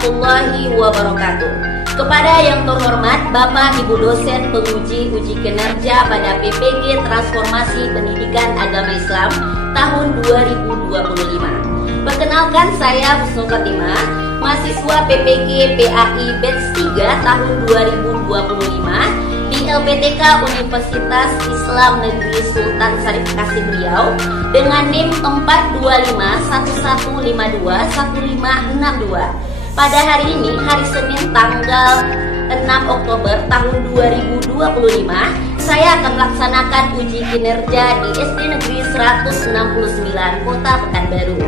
warahmatullahi wabarakatuh. Kepada yang terhormat Bapak Ibu dosen penguji uji kinerja pada PPG Transformasi Pendidikan Agama Islam tahun 2025. Perkenalkan, saya Husnul Khotimah, mahasiswa PPG PAI Batch 3 tahun 2025 di LPTK Universitas Islam Negeri Sultan Syarif Kasim Riau dengan NIM 42511521562. Pada hari ini, hari Senin tanggal 6 Oktober tahun 2025, saya akan melaksanakan uji kinerja di SD Negeri 169 Kota Pekanbaru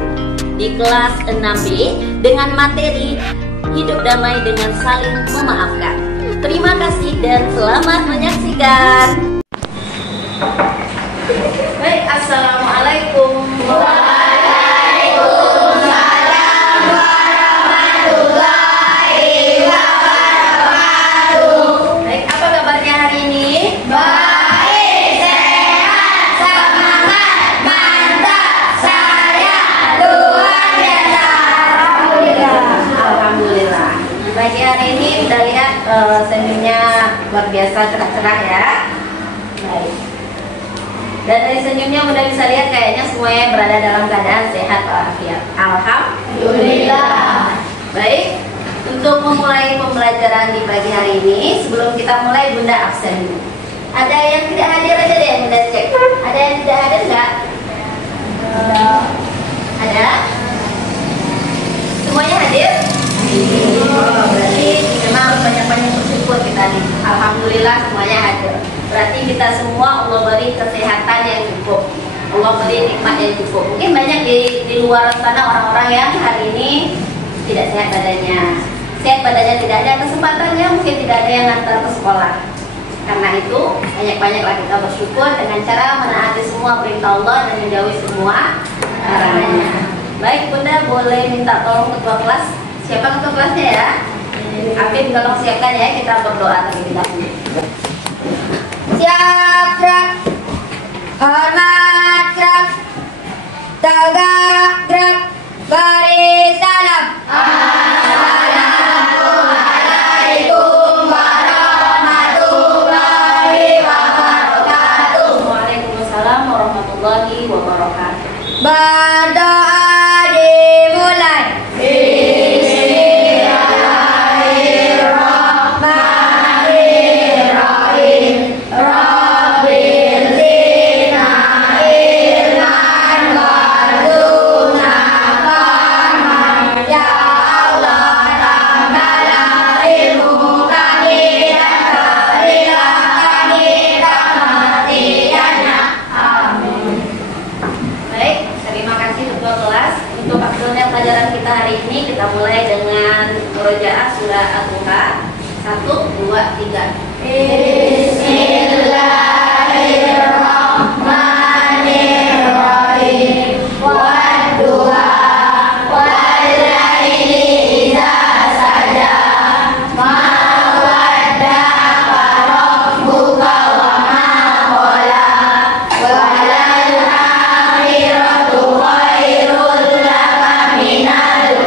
di kelas 6B dengan materi Hidup Damai dengan Saling Memaafkan. Terima kasih dan selamat menyaksikan. Baik, assalamualaikum. Waalaikumsalam warahmatullahi wabarakatuh. Baik, apa kabarnya hari ini? Baik, sehat, semangat, mantap, saya luar biasa. Alhamdulillah. Pagi hari ini kita lihat senyumnya luar biasa cerah-cerah ya. Baik. Dan dari senyumnya mudah bisa lihat kayaknya semuanya berada dalam keadaan sehat walafiat. Alhamdulillah. Baik. Untuk memulai pembelajaran di pagi hari ini, sebelum kita mulai Bunda absen dulu. Ada yang tidak hadir aja deh Bunda cek. Ada yang tidak hadir enggak? Ada? Semuanya hadir? Oh, berarti memang banyak-banyak bersyukur kita nih. Alhamdulillah semuanya hadir. Berarti kita semua Allah beri kesehatan yang cukup, Allah beri nikmat yang cukup. Mungkin banyak di luar sana orang-orang yang hari ini tidak sehat badannya. Sehat badannya tidak ada kesempatannya, mungkin tidak ada yang ngantar ke sekolah. Karena itu banyak-banyaklah kita bersyukur dengan cara menaati semua perintah Allah dan menjauhi semua larangannya. Baik Bunda, boleh minta tolong ketua kelas. Siapa ketua kelasnya ya? Afif, tolong siapkan ya, kita berdoa terlebih dahulu. Siap, gerak, hormat, gerak, tegak, gerak, beri salam. Assalamualaikum warahmatullahi wabarakatuh. Waalaikumsalam warahmatullahi wabarakatuh. Berdoa dimulai. Kita mulai dengan murojaah surah Al-Duha 1, 2, 3. Bismillahirrahmanirrahim. Wadduha wallaili idza saja. Ma wadda'aka rabbuka wa ma qala. Walal akhiratu khairul laka minal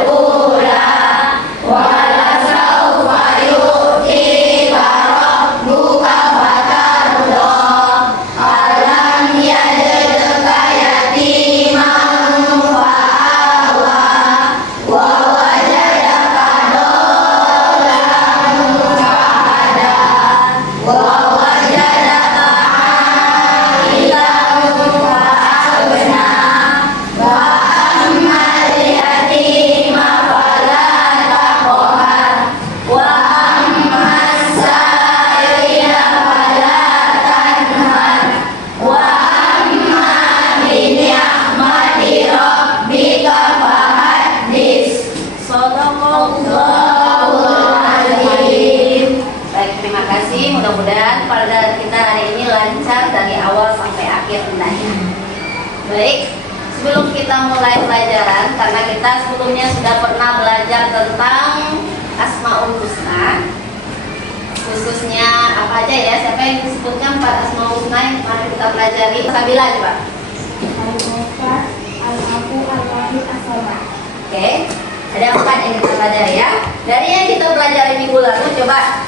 Baik, sebelum kita mulai pelajaran, karena kita sebelumnya sudah pernah belajar tentang Asmaul Husna, khususnya apa aja ya, siapa yang disebutkan 4 Asmaul Husna yang kemarin kita pelajari? Sabila coba. Al-Mughfar, Al-Afu, Al-Wahid, As-Samad. Oke, Ada 4 yang kita pelajari ya. Dari yang kita pelajari minggu lalu, coba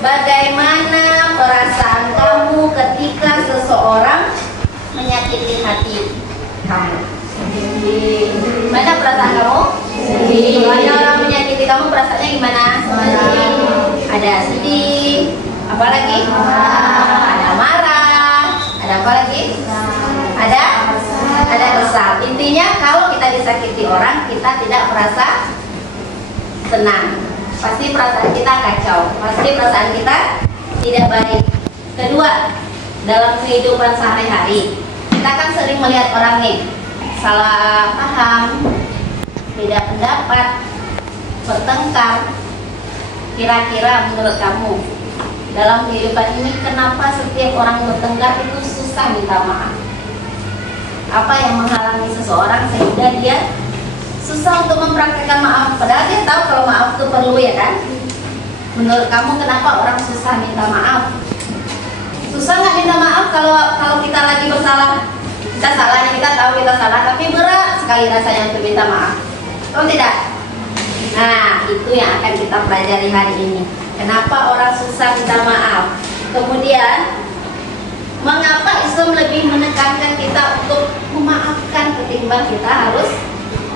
bagaimana perasaan kamu ketika seseorang menyakiti hati kamu? Mana perasaan kamu? Kalau ada orang menyakiti kamu, perasaannya gimana? Ada sedih, apa lagi? Ada marah, ada apa lagi? Ada kesal. Intinya kalau kita disakiti orang, kita tidak merasa senang. Pasti perasaan kita kacau. Pasti perasaan kita tidak baik. Kedua, dalam kehidupan sehari-hari, kita kan sering melihat orang nih salah paham, beda pendapat, bertengkar. Kira-kira menurut kamu dalam kehidupan ini kenapa setiap orang bertengkar itu susah minta maaf? Apa yang menghalangi seseorang sehingga dia susah untuk mempraktekkan maaf? Padahal dia tahu kalau maaf itu perlu, ya kan? Menurut kamu kenapa orang susah minta maaf? Susah nggak minta maaf kalau kita lagi bersalah? Kita salah, kita tahu kita salah, tapi berat sekali rasanya untuk minta maaf. Oh tidak? Nah, itu yang akan kita pelajari hari ini. Kenapa orang susah minta maaf? Kemudian, mengapa Islam lebih menekankan kita untuk memaafkan ketimbang kita harus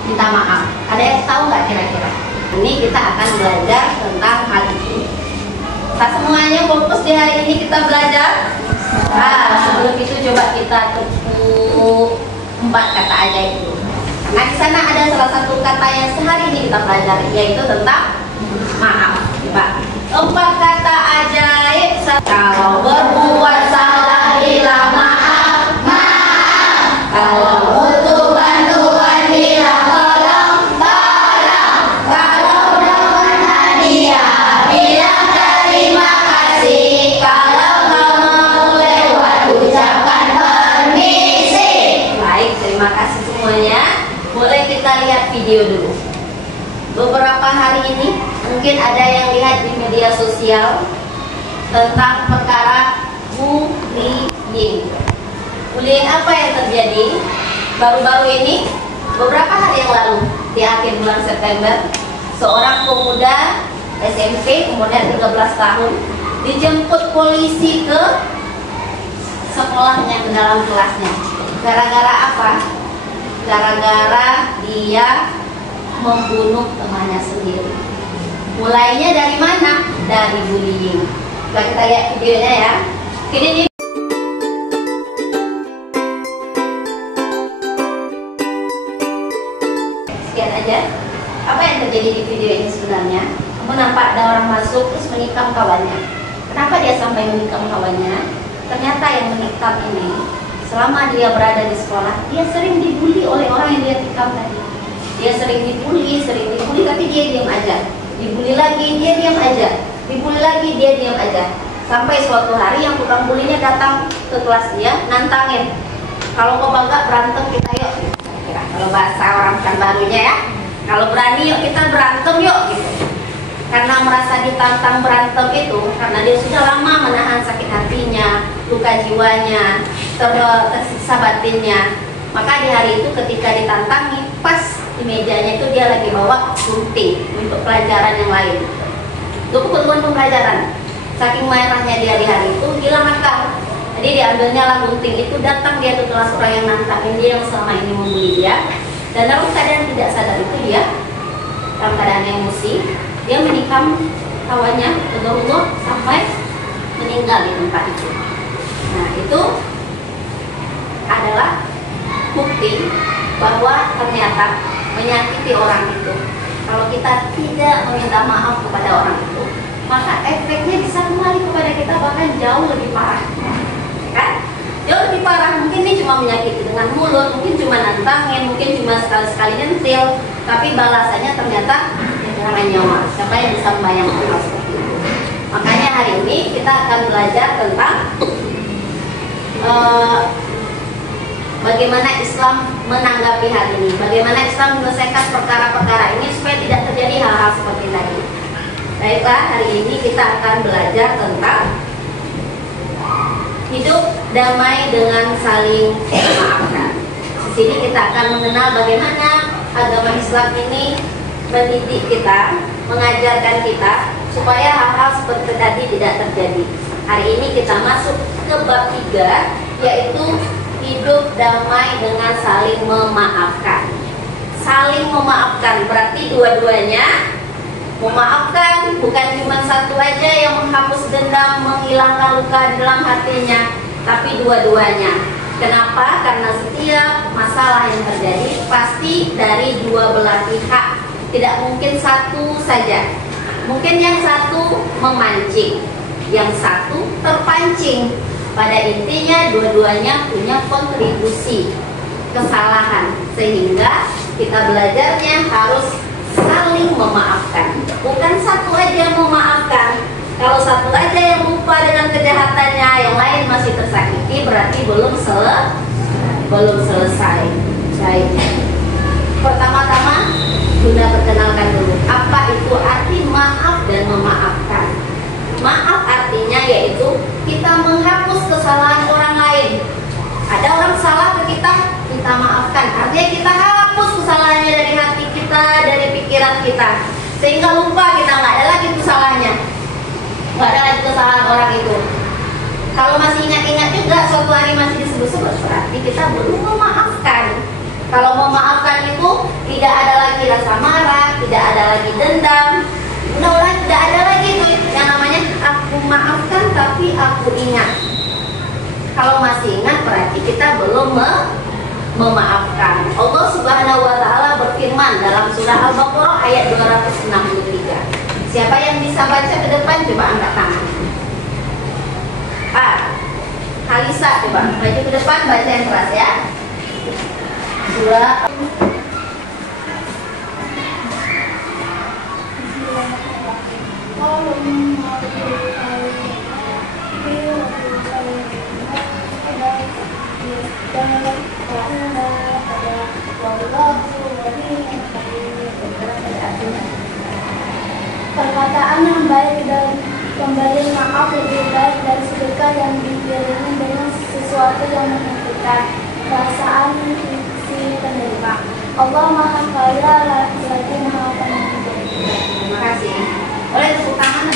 minta maaf? Ada yang tahu nggak kira-kira? Ini kita akan belajar tentang hal ini. Kita semuanya fokus di hari ini kita belajar. Sebelum itu coba kita tepuk 4 kata ajaib dulu. Nah, di sana ada salah satu kata yang sehari ini kita pelajari, yaitu tentang maaf. Coba 4 kata ajaib. Kalau berbuat salah bilang maaf, maaf. Kalau butuh bantuan bilang tolong, tolong. Kalau dapat hadiah bilang terima kasih. Kalau nggak mau lewat ucapkan permisi. Baik, terima kasih semuanya. Boleh kita lihat video dulu. Beberapa hari ini mungkin ada yang lihat di media sosial tentang perkara bullying. Bullying apa yang terjadi? Baru-baru ini, beberapa hari yang lalu, di akhir bulan September, seorang pemuda SMP umurnya 13 tahun dijemput polisi ke sekolahnya, ke dalam kelasnya. Gara-gara apa? Gara-gara dia membunuh temannya sendiri. Mulainya dari mana? Dari bullying. Coba kita lihat videonya ya. Ini sekian aja. Apa yang terjadi di video ini sebenarnya? Kamu nampak ada orang masuk terus menikam kawannya. Kenapa dia sampai menikam kawannya? Ternyata yang menikam ini, selama dia berada di sekolah, dia sering dibully oleh orang yang dia tikam tadi. Dia sering dibully, tapi dia diam aja. Dibully lagi, dia diam aja. Dibully lagi, dia diam aja. Sampai suatu hari yang tukang bulinya datang ke kelas dia, nantangin. Kalau kau bangga berantem kita yuk. Kira kalau bahasa orang Pekanbarunya ya. Kalau berani yuk kita berantem yuk gitu. Karena merasa ditantang berantem itu, karena dia sudah lama menahan sakit hatinya, luka jiwanya, tersiksa batinnya. Maka di hari itu ketika ditantangi, pas di mejanya itu dia lagi bawa gunting untuk pelajaran yang lain, untuk keperluan pembelajaran. Saking marahnya dia di hari itu, hilang akal. Jadi diambilnya lah gunting itu, datang dia ke kelas orang yang nantangin dia, yang selama ini membuli dia. Dan dalam keadaan tidak sadar itu dia, dalam keadaan emosi, dia menikam kawannya, kedua sampai meninggal di tempat itu. Nah, itu adalah bukti bahwa ternyata menyakiti orang itu, kalau kita tidak meminta maaf kepada orang itu, maka efeknya bisa kembali kepada kita, bahkan jauh lebih parah, kan? Jauh lebih parah. Mungkin ini cuma menyakiti dengan mulut, mungkin cuma nantangin, mungkin cuma sekali-sekali nyentil, tapi balasannya ternyata dengan nyawa. Siapa yang bisa membayangkan hal seperti itu? Makanya hari ini kita akan belajar tentang bagaimana Islam menanggapi hal ini, bagaimana Islam menyelesaikan perkara-perkara ini supaya tidak terjadi hal-hal seperti tadi. Baiklah, hari ini kita akan belajar tentang hidup damai dengan saling memaafkan. Di sini kita akan mengenal bagaimana agama Islam ini mendidik kita, mengajarkan kita supaya hal-hal seperti tadi tidak terjadi. Hari ini kita masuk ke bab 3, yaitu hidup damai dengan saling memaafkan. Saling memaafkan berarti dua-duanya memaafkan, bukan cuma satu aja yang menghapus dendam, menghilangkan luka di dalam hatinya, tapi dua-duanya. Kenapa? Karena setiap masalah yang terjadi pasti dari dua belah pihak, tidak mungkin satu saja. Mungkin yang satu memancing, yang satu terpancing. Pada intinya dua-duanya punya kontribusi kesalahan, sehingga kita belajarnya harus saling memaafkan, bukan satu aja memaafkan. Kalau satu aja yang lupa dengan kejahatannya, yang lain masih tersakiti, berarti belum selesai. Baik. Pertama-tama Bunda perkenalkan dulu apa itu arti maaf dan memaafkan. Maaf artinya yaitu kita menghapus kesalahan orang lain. Ada orang salah ke kita, kita maafkan. Artinya kita hapus kesalahannya dari hati kita, dari pikiran kita, sehingga lupa, kita nggak ada lagi kesalahannya, nggak ada lagi kesalahan orang itu. Kalau masih ingat-ingat juga, suatu hari masih disebut-sebut, berarti kita belum memaafkan. Kalau memaafkan itu tidak ada lagi rasa marah, tidak ada lagi dendam, tidak ada lagi itu yang namanya aku maafkan tapi aku ingat. Kalau masih ingat berarti kita belum memaafkan. Allah Subhanahu wa Ta'ala berfirman dalam surah Al-Baqarah ayat 263. Siapa yang bisa baca ke depan, coba angkat tangan. Halisa, coba maju ke depan, baca yang keras ya. Surah perkataan yang baik dan memberi maaf lebih baik dari sedekah yang diiringi dengan sesuatu yang menyakitkan perasaan si penerima. Allah Maha Kaya lagi Maha Penyayang. Terima kasih. Boleh tepuk tangan.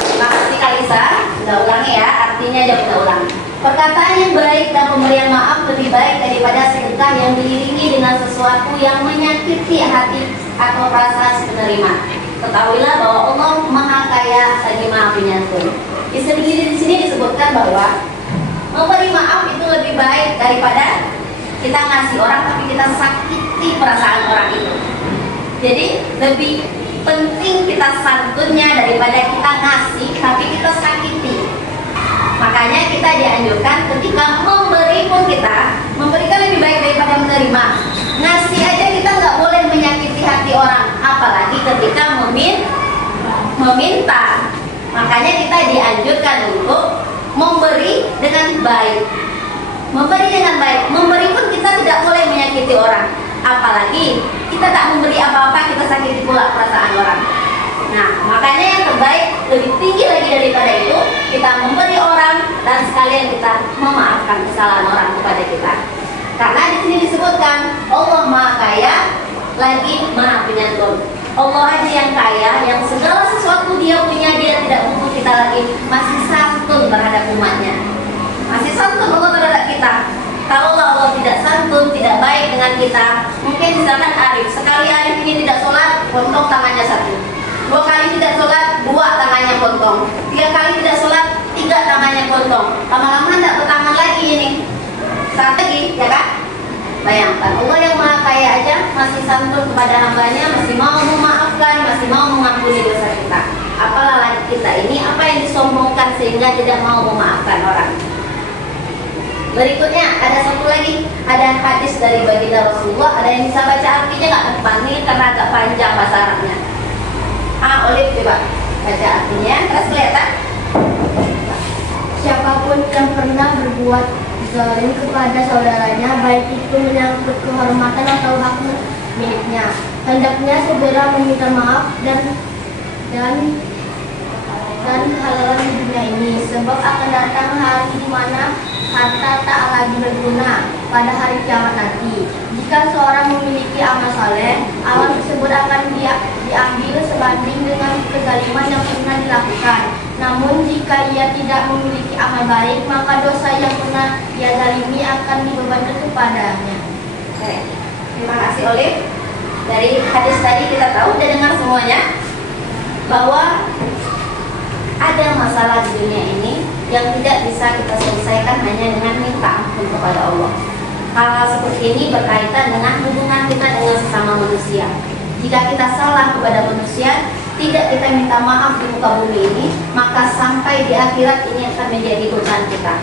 Terima kasih Kalisa. Udah ulangi ya, artinya aja kita ulangi. Perkataan yang baik dan pemberian maaf lebih baik daripada sedekah yang diiringi dengan sesuatu yang menyakiti hati atau perasaan si penerima. Ketahuilah bahwa Allah Maha Kaya lagi Maha Penyantun. Di sini disebutkan bahwa memberi maaf itu lebih baik daripada kita ngasih orang tapi kita sakiti perasaan orang itu. Jadi lebih penting kita santunnya daripada kita ngasih tapi kita sakiti. Makanya kita dianjurkan ketika memberi pun kita memberikan lebih baik daripada menerima. Ngasih aja kita nggak boleh menyakiti hati orang, apalagi ketika meminta. Makanya kita dianjurkan untuk memberi dengan baik. Memberi dengan baik. Memberi pun kita tidak boleh menyakiti orang, apalagi kita tak memberi apa-apa kita sakiti pula perasaan orang. Nah, makanya yang terbaik lebih tinggi lagi daripada itu, kita memberi orang dan sekalian kita memaafkan kesalahan orang kepada kita. Karena di sini disebutkan Allah Maha Kaya lagi Maha Penyantun. Allah aja yang kaya, yang segala sesuatu dia punya, dia tidak butuh kita lagi, masih santun terhadap umatnya. Masih santun Allah terhadap kita. Kalau Allah tidak santun, tidak baik dengan kita, mungkin misalkan Arif, sekali Arif ini tidak sholat, potong tangannya satu. 2 kali tidak sholat, 2 tangannya potong. 3 kali tidak sholat, 3 tangannya potong. Lama-lama tidak bertangan lagi ini. Saat lagi, ya kan? Bayangkan, Allah yang Maha Kaya aja masih santun kepada hambanya, masih mau memaafkan, masih mau mengampuni dosa kita. Apalah lagi kita ini, apa yang disombongkan sehingga tidak mau memaafkan orang. Berikutnya ada satu lagi, ada hadis dari baginda Rasulullah. Ada yang bisa baca artinya nggak tepat nih karena agak panjang bahasa Arabnya. Oleh coba baca artinya, terus kelihatan. Siapapun yang pernah berbuat zalim kepada saudaranya, baik itu menyangkut kehormatan atau hak miliknya, hendaknya segera meminta maaf dan halalan di dunia ini, sebab akan datang hari di mana harta tak lagi berguna pada hari kiamat nanti. Jika seorang memiliki amal saleh, amal tersebut akan diambil sebanding dengan kezaliman yang pernah dilakukan. Namun jika ia tidak memiliki amal baik, maka dosa yang pernah ia zalimi akan dibebankan kepadanya. Oke, terima kasih Olive. Dari hadis tadi kita tahu dan dengar semuanya bahwa ada masalah di dunia ini yang tidak bisa kita selesaikan hanya dengan minta ampun kepada Allah. Hal seperti ini berkaitan dengan hubungan kita dengan sesama manusia. Jika kita salah kepada manusia, tidak kita minta maaf di muka bumi ini, maka sampai di akhirat ini akan menjadi beban kita.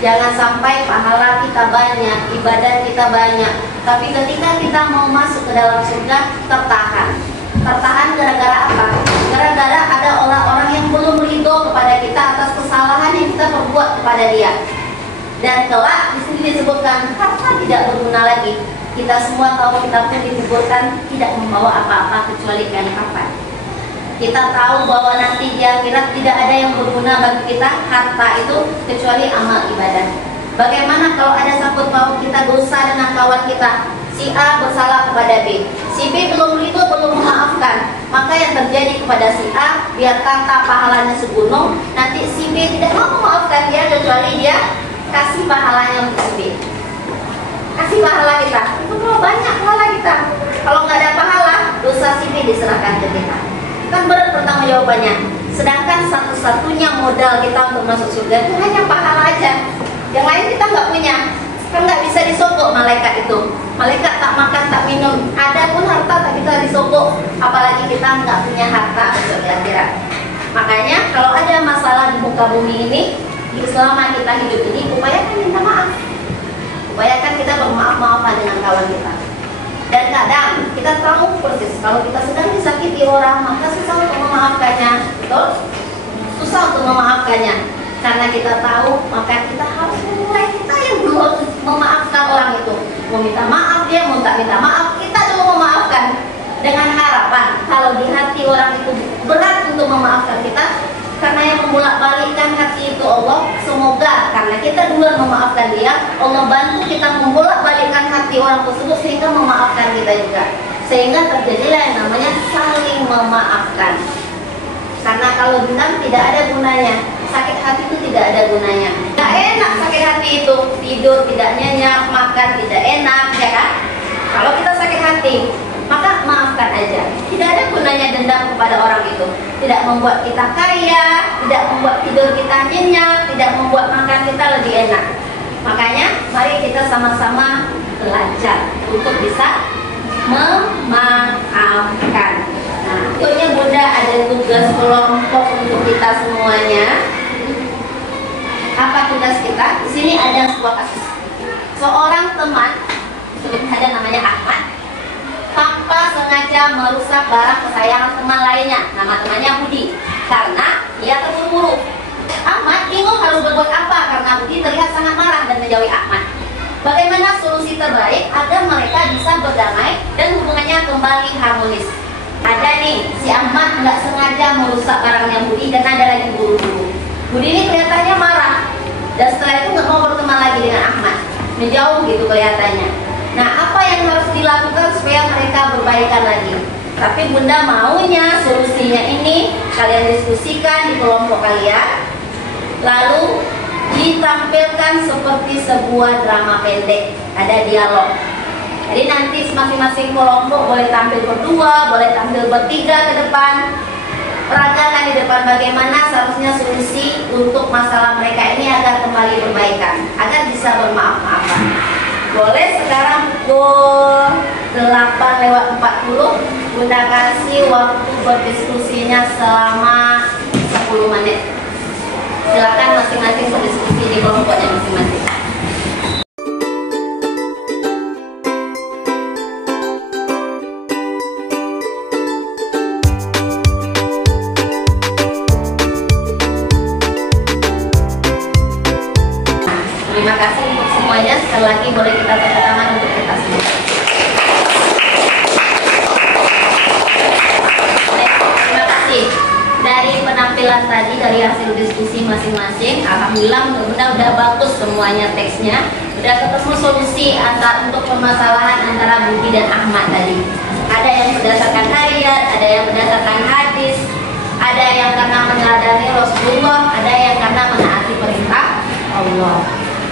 Jangan sampai pahala kita banyak, ibadah kita banyak, tapi ketika kita mau masuk ke dalam surga, tertahan. Tertahan gara-gara apa? Gara-gara ada orang-orang yang belum ridho kepada kita atas kesalahan yang kita perbuat kepada dia. Dan kelak di sini disebutkan harta tidak berguna lagi. Kita semua tahu kita pun dikuburkan tidak membawa apa-apa kecuali kain kafan. Kita tahu bahwa nanti di akhirat tidak ada yang berguna bagi kita harta itu kecuali amal ibadah. Bagaimana kalau ada sangkut paut kita dosa dengan kawan kita? Si A bersalah kepada B, si B belum ridho, belum memaafkan. Maka yang terjadi kepada si A, biar kata pahalanya segunung, nanti si B tidak mau memaafkan dia kecuali dia kasih pahalanya untuk si B. Kasih pahala kita, itu berapa banyak pahala kita. Kalau nggak ada pahala, dosa si B diserahkan ke kita. Kan berat pertanggung jawabannya. Sedangkan satu-satunya modal kita untuk masuk surga itu hanya pahala aja. Yang lain kita nggak punya. Kan nggak bisa disogok malaikat itu. Malaikat tak makan, tak minum. Ada pun harta tak bisa disogok. Apalagi kita nggak punya harta untuk di akhirat. Makanya kalau ada masalah di muka bumi ini, selama kita hidup ini, upayakan minta maaf. Upayakan kita bermaaf-maafan dengan kawan kita. Dan kadang kita tahu persis kalau kita sedang disakiti orang, maka susah untuk memaafkannya. Betul? Susah untuk memaafkannya. Karena kita tahu, maka kita harus memulai kita yang dulu memaafkan orang itu. Mau minta maaf dia, mau tak minta maaf, kita dulu memaafkan. Dengan harapan kalau di hati orang itu berat untuk memaafkan kita, karena yang membolak-balikkan hati itu Allah. Semoga karena kita duluan memaafkan dia, Allah bantu kita membolak-balikkan hati orang tersebut sehingga memaafkan kita juga. Sehingga terjadilah yang namanya saling memaafkan. Karena kalau dendam tidak ada gunanya, sakit hati itu tidak ada gunanya. Tidak enak sakit hati itu, tidur tidak nyenyak, makan tidak enak, ya kan? Kalau kita sakit hati, maka maafkan aja. Tidak ada gunanya dendam kepada orang itu. Tidak membuat kita kaya, tidak membuat tidur kita nyenyak, tidak membuat makan kita lebih enak. Makanya mari kita sama-sama belajar untuk bisa memaafkan. Nah, tentunya Bunda ada tugas kelompok untuk kita semuanya. Apa tugas kita? Di sini ada sebuah kasus. Seorang teman, ada namanya Ahmad, tanpa sengaja merusak barang kesayangan teman lainnya. Nama temannya Budi. Karena ia terburu-buru. Ahmad bingung harus berbuat apa karena Budi terlihat sangat marah dan menjauhi Ahmad. Bagaimana solusi terbaik agar mereka bisa berdamai dan hubungannya kembali harmonis? Ada nih, si Ahmad nggak sengaja merusak barangnya Budi dan ada lagi buru-buru. Budi ini kelihatannya marah dan setelah itu nggak mau berteman lagi dengan Ahmad, menjauh gitu kelihatannya. Nah, apa yang harus dilakukan supaya mereka berbaikan lagi? Tapi Bunda maunya solusinya ini kalian diskusikan di kelompok kalian, lalu ditampilkan seperti sebuah drama pendek, ada dialog. Jadi nanti masing-masing kelompok boleh tampil berdua, boleh tampil bertiga ke depan. Peragakan di depan bagaimana seharusnya solusi untuk masalah mereka ini agar kembali berbaikan, agar bisa bermaaf-maafan. Boleh sekarang pukul 8:40 Bunda kasih waktu berdiskusinya selama 10 menit. Silakan masing-masing berdiskusi di kelompoknya masing-masing. Terima kasih untuk semuanya. Sekali lagi boleh kita tepuk tangan untuk kita semua. Terima kasih. Dari penampilan tampilan tadi dari hasil diskusi masing-masing. Alhamdulillah mudah-mudahan udah bagus semuanya teksnya. Udah ketemu solusi untuk permasalahan antara Budi dan Ahmad tadi. Ada yang berdasarkan ayat, ada yang berdasarkan hadis, ada yang karena meneladani Rasulullah, ada yang karena menaati perintah Allah.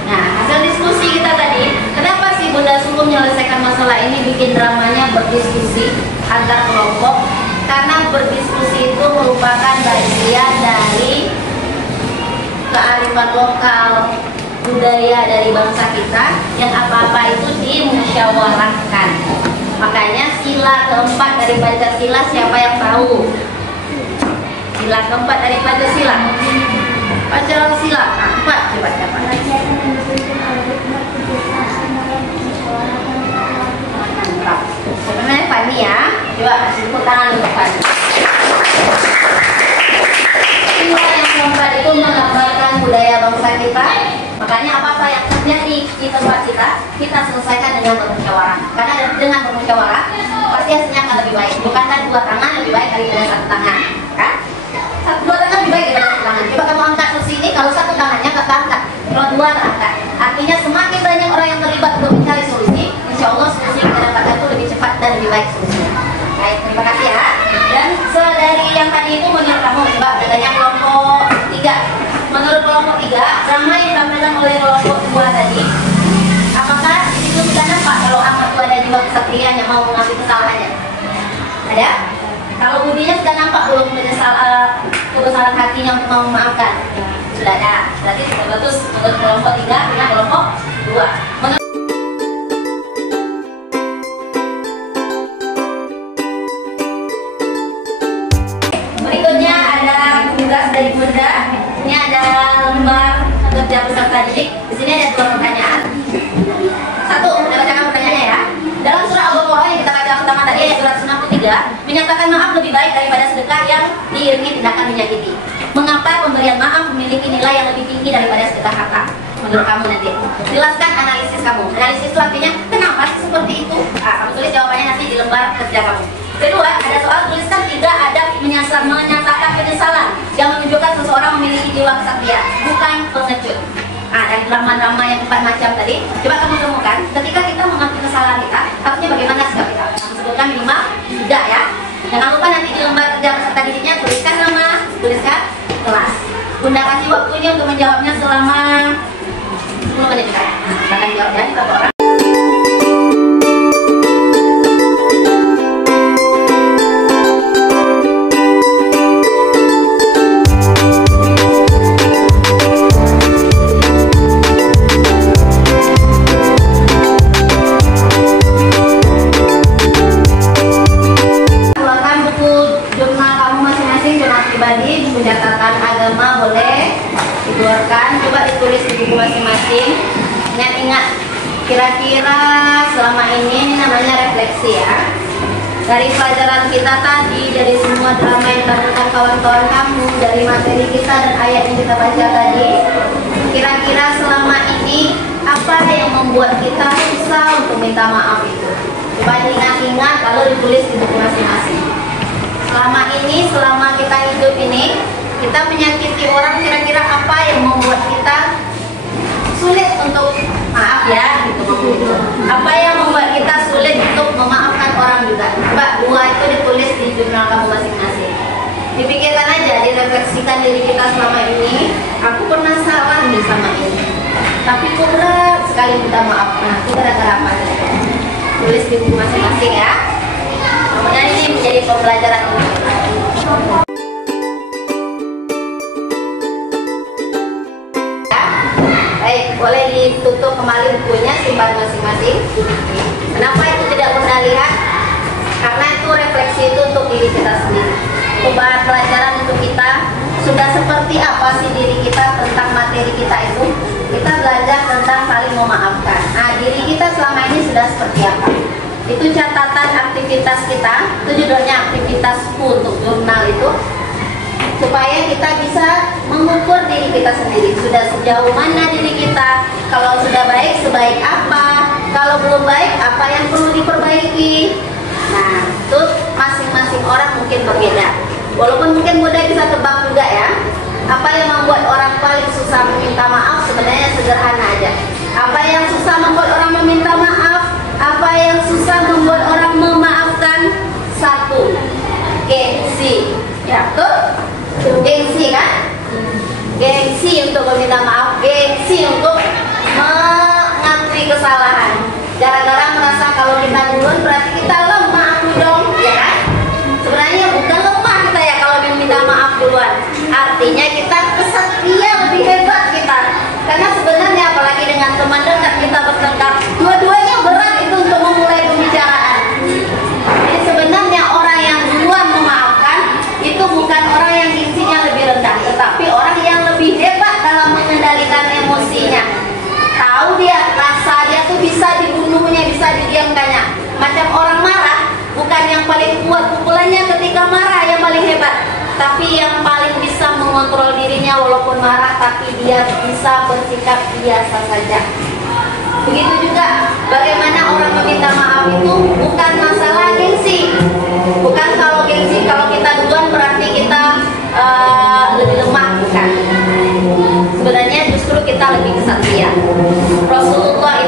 Nah, hasil diskusi kita tadi, kenapa sih Bunda suruh menyelesaikan masalah ini, bikin dramanya berdiskusi antar kelompok? Karena berdiskusi itu merupakan bagian dari kearifan lokal, budaya dari bangsa kita, yang apa-apa itu dimusyawarahkan. Makanya sila keempat dari Pancasila siapa yang tahu? Sila keempat dari Pancasila. Pancasila keempat, coba siapa? Sebenarnya Fani ya, coba kasih tepuk tangan untuk Fani. Sila yang keempat itu menggambarkan budaya bangsa kita. Makanya apa-apa yang terjadi di tempat kita selesaikan dengan bermusyawarah. Karena dengan bermusyawarah pasti hasilnya akan lebih baik. Bukankah dua tangan lebih baik daripada satu tangan, kan? Dua tangan lebih baik daripada satu tangan. Coba kamu angkat kursi ini, kalau satu tangannya nggak terangkat, kalau dua terangkat. Artinya semakin banyak orang yang terlibat untuk mencari solusi, insya Allah solusi yang kita dapatkan itu lebih cepat dan lebih baik solusinya. Baik, terima kasih ya. Dan dari yang tadi itu menurut kamu, coba adanya kelompok 3. Menurut kelompok 3, drama yang ditampilkan oleh kelompok 2 tadi, apakah itu sudah nampak kalau Ahmad itu ada jiwa kesatria yang mau mengambil kesalahannya? Ada? Kalau Budinya sudah nampak belum kebesaran hatinya untuk mau memaafkan? Sudah ada. Berarti sudah bagus menurut kelompok 3 dengan kelompok 2. Berikutnya ada tugas dari Bunda. Ini ada lembar kerja peserta didik. Di sini ada 2 pertanyaan. 1, kita bacakan pertanyaannya ya. Dalam surah Al-Baqarah yang kita baca pertama tadi ayat 263 menyatakan maaf lebih baik daripada sedekah yang diiringi tindakan menyakiti. Mengapa pemberian maaf memiliki nilai yang lebih tinggi daripada sedekah harta? Menurut kamu nanti. Jelaskan analisis kamu. Analisis itu artinya kenapa sih seperti itu? Kamu tulis jawabannya nanti di lembar kerja kamu. Kedua, ada soal tuliskan 3 adab menyatakan penyesalan yang menunjukkan seseorang memiliki jiwa kesatria, bukan pengecut. Dari drama-drama yang 4 macam tadi, coba kamu temukan ketika kita mengaku kesalahan kita, harusnya bagaimana sikap kita? Kamu sebutkan minimal 3 ya. Jangan lupa nanti di lembar kerja peserta didiknya tuliskan nama, tuliskan kelas. Bunda kasih waktunya untuk menjawabnya selama 10 menit. Silakan jawabnya berapa orang? Catatan agama boleh dikeluarkan, coba ditulis di buku masing-masing. Ingat-ingat, kira-kira selama ini namanya refleksi ya. Dari pelajaran kita tadi, dari semua drama yang ditampilkan kawan-kawan kamu, dari materi kita dan ayat yang kita baca tadi, kira-kira selama ini apa yang membuat kita susah untuk minta maaf itu? Coba diingat-ingat kalau ditulis di buku masing-masing. Selama ini, selama kita hidup ini, kita menyakiti orang, kira-kira apa yang membuat kita sulit untuk maaf ya, gitu. Apa yang membuat kita sulit untuk memaafkan orang juga? Coba 2 itu ditulis di jurnal kamu masing-masing. Dipikirkan aja, direfleksikan diri kita selama ini. Aku pernah salah nih sama ini, tapi kok berat sekali minta maaf. Nah, itu gara-gara apa? Tulis di buku masing-masing ya. Kemudian ini menjadi pembelajaran untuk kita. Baik, boleh ditutup kembali bukunya, simpan masing-masing. Kenapa itu tidak Bunda lihat? Karena itu refleksi itu untuk diri kita sendiri. Itu bahan pelajaran untuk kita. Sudah seperti apa sih diri kita tentang materi kita itu? Kita belajar tentang saling memaafkan. Nah, diri kita selama ini sudah seperti apa? Itu catatan aktivitas kita, itu judulnya aktivitasku untuk jurnal itu, supaya kita bisa mengukur diri kita sendiri. Sudah sejauh mana diri kita? Kalau sudah baik, sebaik apa? Kalau belum baik, apa yang perlu diperbaiki? Nah, itu masing-masing orang mungkin berbeda. Walaupun mungkin mudah bisa tebak juga ya. Apa yang membuat orang paling susah meminta maaf? Sebenarnya sederhana aja. Apa yang susah membuat orang meminta maaf? Apa yang susah membuat orang memaafkan? Satu, gengsi. Ya, betul? Gengsi kan? Gengsi untuk meminta maaf, gengsi untuk mengakui kesalahan. Gara-gara merasa kalau kita duluan berarti kita lemah, aku dong, ya kan? Sebenarnya bukan lemah kita ya kalau meminta maaf duluan. Artinya kita kesatria, lebih hebat kita. Karena sebenarnya apalagi dengan teman dekat kita bertengkar, dua-duanya berat itu untuk memulai pembicaraan. Jadi sebenarnya orang yang duluan memaafkan itu bukan orang yang gengsinya lebih rendah, tetapi orang yang lebih hebat dalam mengendalikan emosinya. Tahu dia, rasa dia tuh bisa dibunuhnya, bisa didiamkannya. Macam orang marah, bukan yang paling kuat pukulannya ketika marah yang paling hebat, tapi yang paling bisa mengontrol dirinya walaupun marah, tapi dia bisa bersikap biasa saja. Begitu juga bagaimana orang meminta maaf itu bukan masalah gengsi. Bukan kalau gengsi, kalau kita duluan berarti kita lebih lemah, bukan. Sebenarnya justru kita lebih kesatria. Rasulullah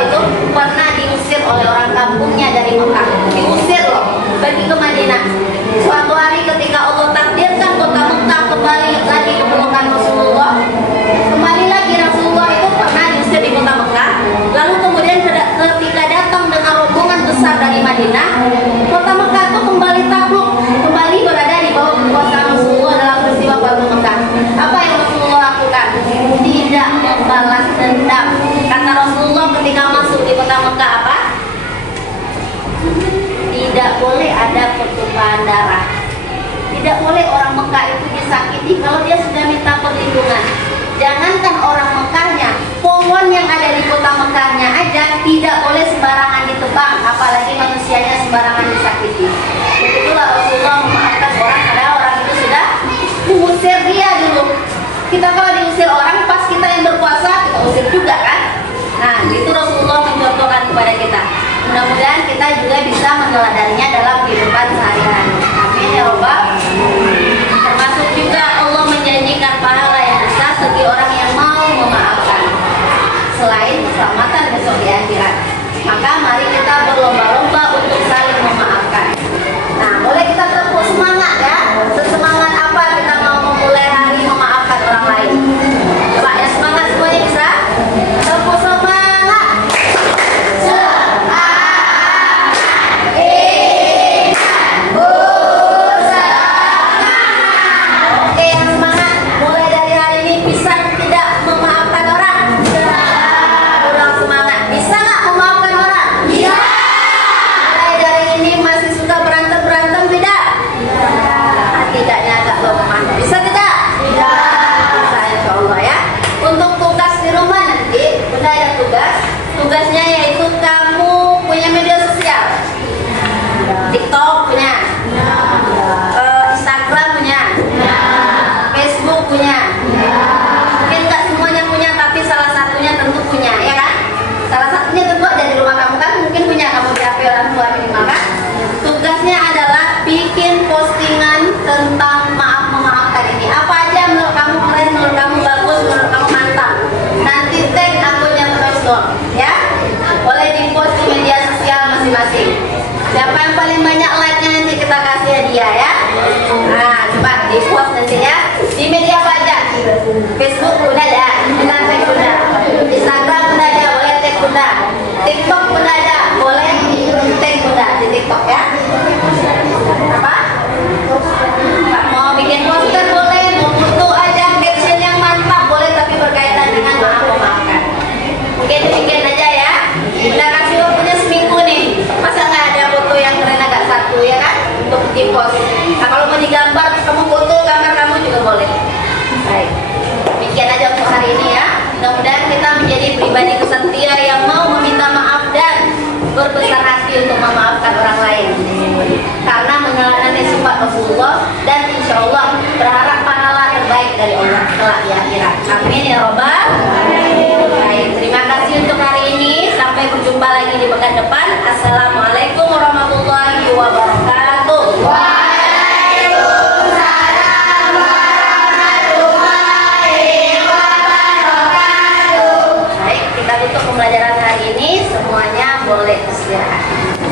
itu pernah diusir oleh orang kampungnya dari Mekah. Diusir loh, pergi ke Madinah. Suatu hari ketika Allah takdirkan kota Mekah kembali lagi ke permukaan Rasulullah, kembali lagi Rasulullah itu pernah diusir di kota Mekah. Lalu kemudian ketika datang dengan rombongan besar dari Madinah, kota Mekah itu kembali takluk, kembali berada di bawah kekuasaan Rasulullah dalam peristiwa Batu Mekah. Apa yang Rasulullah lakukan? Tidak membalas dendam. Kata Rasulullah ketika masuk di kota Mekah apa? Tidak boleh ada pertumpahan darah. Tidak boleh orang Mekah itu disakiti kalau dia sudah minta perlindungan. Jangankan orang Mekahnya, pohon yang ada di kota Mekahnya aja tidak boleh sembarangan ditebang, apalagi manusianya sembarangan disakiti. Begitulah Rasulullah memaafkan orang padahal orang itu sudah mengusir dia dulu. Kita kalau diusir orang, pas kita yang berkuasa kita usir juga kan? Nah, itu Rasulullah mencontohkan kepada kita. Mudah-mudahan kita juga bisa meneladaninya dalam kehidupan sehari-hari. Amin ya Rabbal. Termasuk juga Allah menjanjikan pahala yang besar bagi orang yang mau memaafkan. Selain keselamatan besok di akhirat, maka mari kita berlomba-lomba untuk saling memaafkan. Nah, boleh kita tepuk semangat ya. Sesemangat apa kita mau memulai hari memaafkan orang lain? Coba ya, semangat semuanya bisa? Tepuk semangat. Tugasnya yaitu kamu punya media sosial, TikTok punya, Instagram punya, Facebook punya. Mungkin nggak semuanya punya, tapi salah satunya tentu punya, ya kan? Salah satunya tentu ada di rumah kamu kan? Mungkin punya kamu di HP orang tua minimal kan? Tugasnya adalah bikin postingan tentang maaf memaafkan ini. Apa aja menurut kamu keren, menurut kamu bagus, menurut kamu mantap. Nanti tag akunnya Facebook, ya. Boleh di-post di media sosial masing-masing. Siapa yang paling banyak like-nya nanti kita kasih hadiah ya. Nah, coba di-post nanti ya. Di media apa aja? Facebook udah ada, kita tag udah. Instagram udah ada, boleh tag udah. TikTok udah ada, boleh tag udah di TikTok ya. Apa? Mau bikin poster boleh, mau foto aja, caption yang mantap boleh, tapi berkaitan dengan maaf memaafkan. Mungkin bikin aja ya. Udah kasih waktunya seminggu nih. Masa nggak ada foto yang keren agak satu ya kan? Untuk di post. Nah kalau mau digambar, kamu foto gambar kamu juga boleh. Baik. Bikin aja untuk hari ini ya. Mudah-mudahan kita menjadi pribadi kesatria yang mau meminta maaf dan berbesar hati untuk memaafkan orang lain. Karena meneladani sifat Rasulullah dan insya Allah berharap pahala terbaik dari Allah kelak di akhirat. Amin ya Rabbal. Baik, terima kasih untuk hari ini. Sampai berjumpa lagi di pekan depan. Assalamualaikum warahmatullahi wabarakatuh. untuk pembelajaran hari ini semuanya boleh istirahat.